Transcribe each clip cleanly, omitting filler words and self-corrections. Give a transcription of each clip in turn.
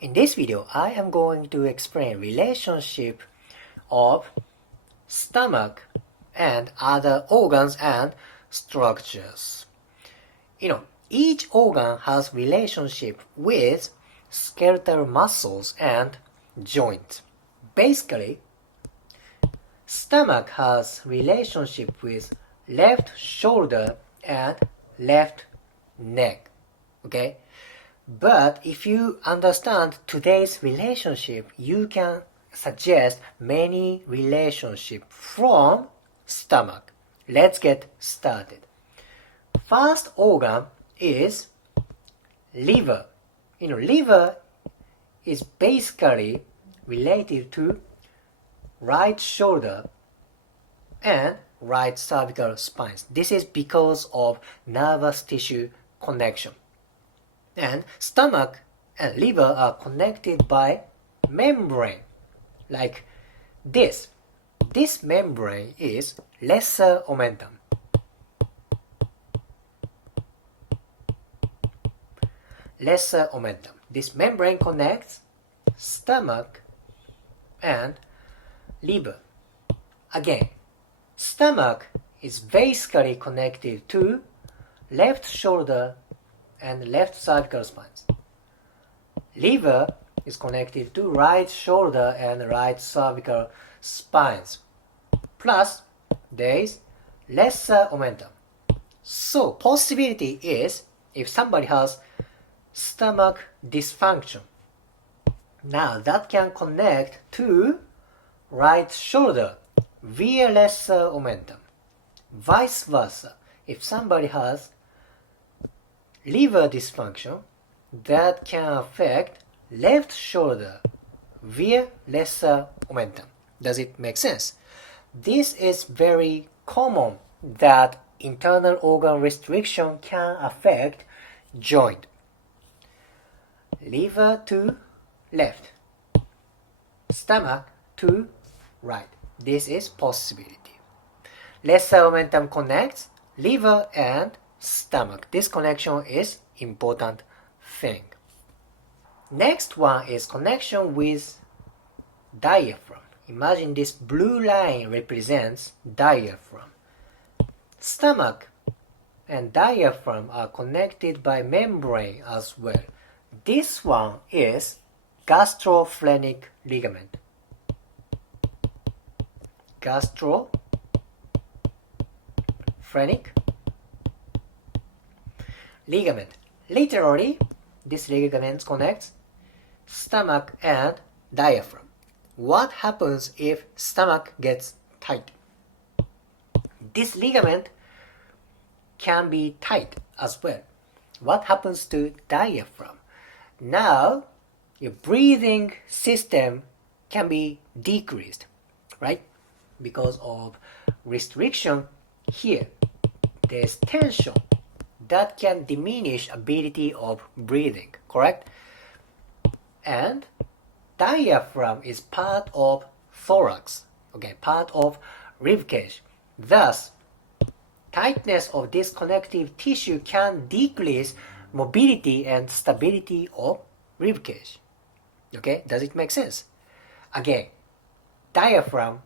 In this video, I am going to explain relationship of stomach and other organs and structures. Each organ has relationship with skeletal muscles and joints. Basically, stomach has relationship with left shoulder and left neck. Okay? But if you understand today's relationship, you can suggest many relationships from stomach. Let's get started. First organ is liver. Liver is basically related to right shoulder and right cervical spines. This is because of nervous tissue connection. And stomach and liver are connected by membrane, like this. This membrane is lesser omentum. Lesser omentum. This membrane connects stomach and liver. Again, stomach is basically connected to left shoulder and left cervical spines. Liver is connected to right shoulder and right cervical spines. Plus, there is lesser omentum. So, possibility is if somebody has stomach dysfunction, now that can connect to right shoulder via lesser omentum. Vice versa, if somebody has liver dysfunction, that can affect left shoulder via lesser omentum. Does it make sense? This is very common that internal organ restriction can affect joint. Liver to left, stomach to right. This is possibility. Lesser omentum connects liver and stomach. This connection is important thing. Next one is connection with diaphragm. Imagine this blue line represents diaphragm. Stomach and diaphragm are connected by membrane as well. This one is gastrophrenic ligament. Gastrophrenic ligament. Literally, this ligament connects stomach and diaphragm. What happens if stomach gets tight? This ligament can be tight as well. What happens to diaphragm? Now, your breathing system can be decreased, right? Because of restriction here. There's tension that can diminish ability of breathing, correct? And diaphragm is part of thorax, okay, part of rib cage. Thus, tightness of this connective tissue can decrease mobility and stability of rib cage. Okay, does it make sense? Again, diaphragm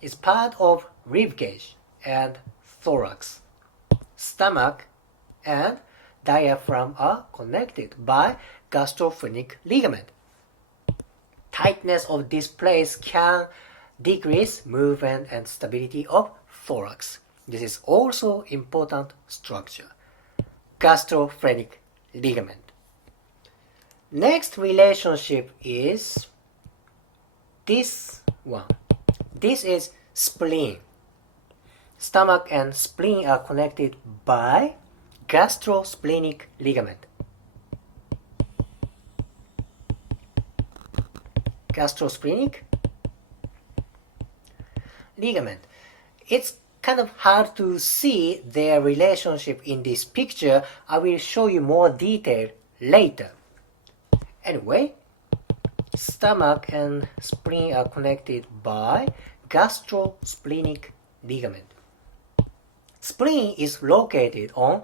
is part of rib cage and thorax. Stomach and diaphragm are connected by gastrophrenic ligament. Tightness of this place can decrease movement and stability of thorax. This is also important structure. Gastrophrenic ligament. Next relationship is this one. This is spleen. Stomach and spleen are connected by gastrosplenic ligament. Gastrosplenic ligament. It's kind of hard to see their relationship in this picture. I will show you more detail later. Anyway, stomach and spleen are connected by gastrosplenic ligament. Spleen is located on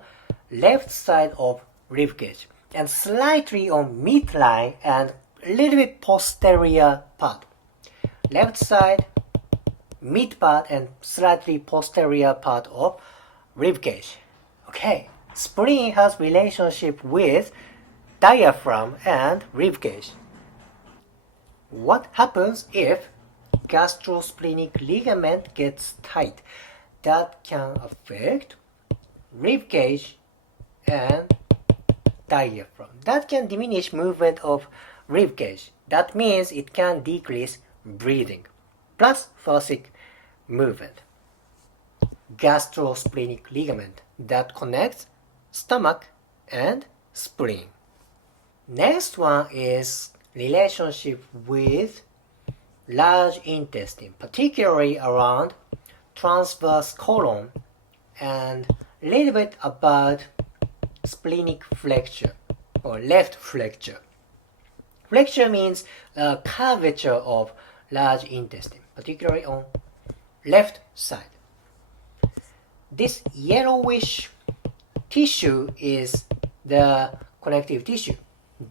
left side of ribcage and slightly on midline and a little bit posterior part. Left side, mid part, and slightly posterior part of rib cage. Okay, spleen has relationship with diaphragm and rib cage. What happens if gastrosplenic ligament gets tight? That can affect rib cage and diaphragm. That can diminish movement of rib cage. That means it can decrease breathing plus thoracic movement. Gastrosplenic ligament that connects stomach and spleen. Next one is relationship with large intestine, particularly around transverse colon and a little bit about splenic flexure or left flexure. Flexure means curvature of large intestine, particularly on left side. This yellowish tissue is the connective tissue.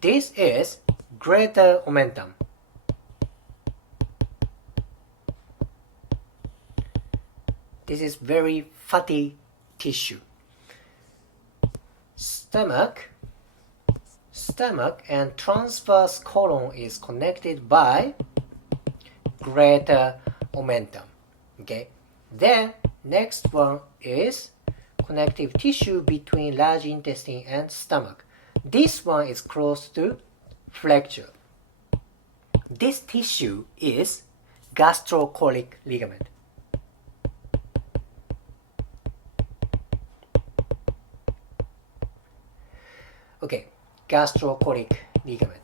This is greater omentum. This is very fatty tissue. Stomach and transverse colon is connected by greater omentum. Okay. Then next one is connective tissue between large intestine and stomach. This one is close to flexure. This tissue is gastrocolic ligament. Okay, gastrocolic ligament.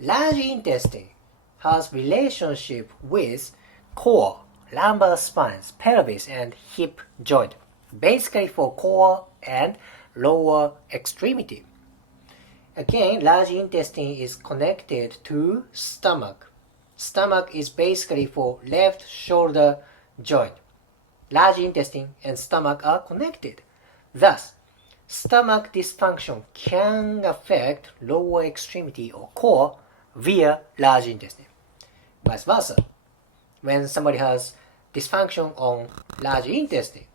Large intestine has relationship with core, lumbar spines, pelvis, and hip joint, basically for core and lower extremity. Again, large intestine is connected to stomach. Stomach is basically for left shoulder joint. Large intestine and stomach are connected. Thus, stomach dysfunction can affect lower extremity or core via large intestine. Vice versa. When somebody has dysfunction on large intestine,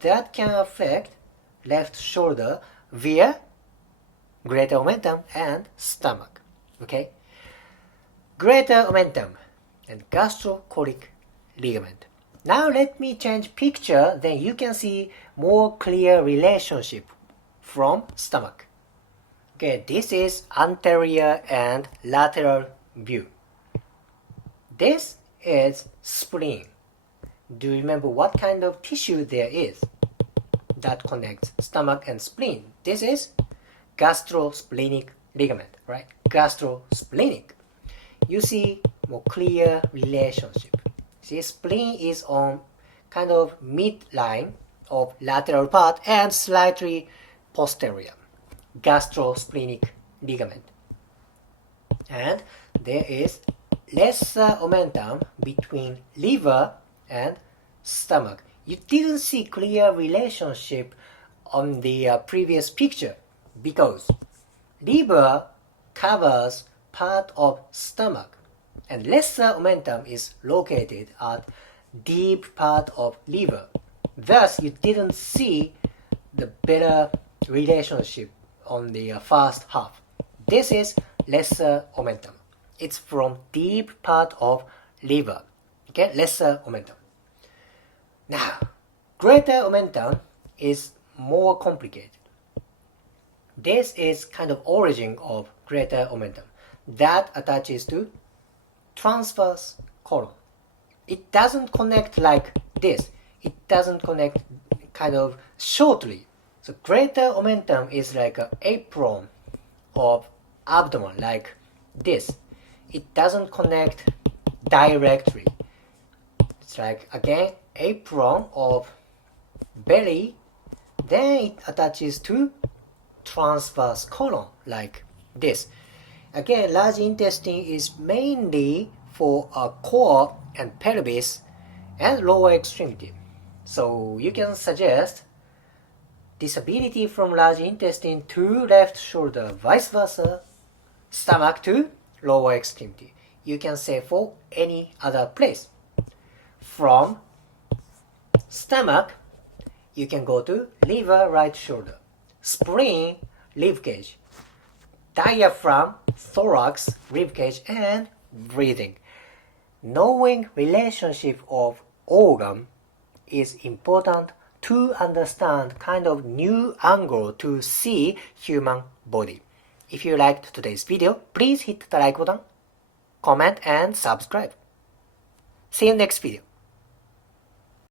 that can affect left shoulder via greater omentum and stomach. Okay? Greater omentum and gastrocolic ligament. Now let me change picture, then you can see more clear relationship from stomach. Okay, this is anterior and lateral view. This is spleen. Do you remember what kind of tissue there is that connects stomach and spleen? This is gastrosplenic ligament, right? Gastrosplenic. You see more clear relationship. See, spleen is on kind of midline of lateral part and slightly posterior. Gastrosplenic ligament. And there is lesser omentum between liver and stomach. You didn't see clear relationship on the previous picture because liver covers part of stomach and lesser omentum is located at deep part of liver. Thus, you didn't see the better relationship on the first half. This is lesser omentum. It's from deep part of liver. Okay, lesser omentum. Now, greater omentum is more complicated. This is kind of origin of greater omentum that attaches to transverse colon. It doesn't connect like this. It doesn't connect kind of shortly. So greater omentum is like an apron of abdomen, like this. It doesn't connect directly. It's like, again, apron of belly, then it attaches to transverse colon, like this. Again, large intestine is mainly for a core and pelvis and lower extremity. So you can suggest disability from large intestine to left shoulder, vice versa, stomach to lower extremity. You can say for any other place. From stomach, you can go to liver, right shoulder, spleen, rib cage, diaphragm, thorax, rib cage, and breathing. Knowing relationship of organ is important to understand kind of new angle to see human body. If you liked today's video, please hit the like button, comment, and subscribe. See you next video.